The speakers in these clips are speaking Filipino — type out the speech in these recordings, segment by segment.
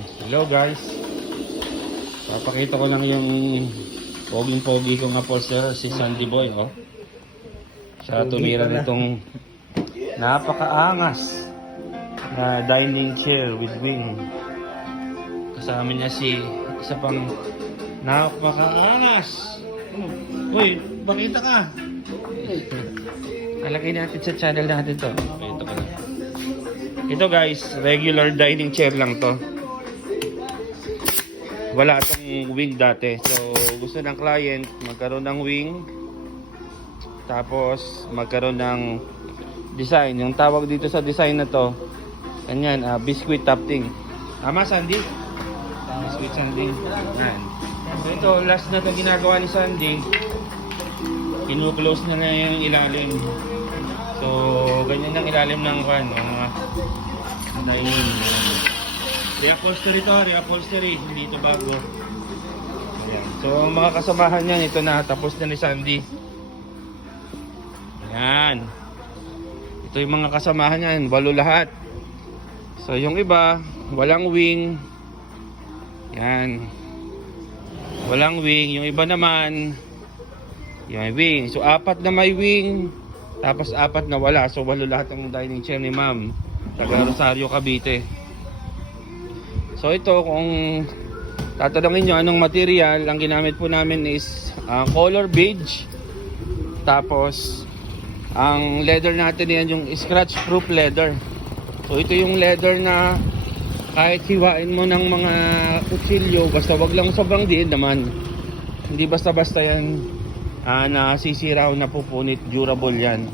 Hello guys. Papakita ko lang yung poging-pogi kong upholsterer, si Sandy Boy, oh. Siya tumira nitong napakaangas na dining chair with wing. Kasama niya si isa pang napakaangas. Uy, bakita ka. Alagay natin sa channel natin to. Ito ka na. Ito guys, regular dining chair lang to. Wala itong wing dati. So, gusto ng client magkaroon ng wing. Tapos, magkaroon ng design. Yung tawag dito sa design na to, ganyan, biscuit topping. Tama, Sandy? Biscuit Sandy. Yan. So, ito, last na to ginagawa ni Sandy. Kinu-close na yung ilalim. So, ganyan ang ilalim ng mga dining. Reupholstery to, reupholstery. Hindi ito bago. Ayan. So, mga kasamahan niyan, ito na. Tapos na ni Sandy. Ayan. Ito yung mga kasamahan niyan. 8 lahat. So, yung iba, walang wing. Ayan. Walang wing. Yung iba naman, yung wing. So, 4 na may wing. Tapos 4 na wala. So, 8 lahat ang dining chair ni Ma'am. Taga Rosario, Cavite. So ito, kung tatanungin nyo anong material, ang ginamit po namin is color beige. Tapos ang leather natin yan yung scratch proof leather. So ito yung leather na kahit hiwain mo ng mga kutsilyo, basta wag lang sobrang diin naman. Hindi basta-basta yan nasisira o napupunit, durable yan.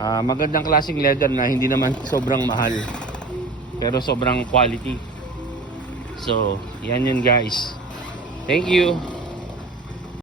Magandang klaseng leather na hindi naman sobrang mahal, pero sobrang quality. So, yan yun guys. Thank you.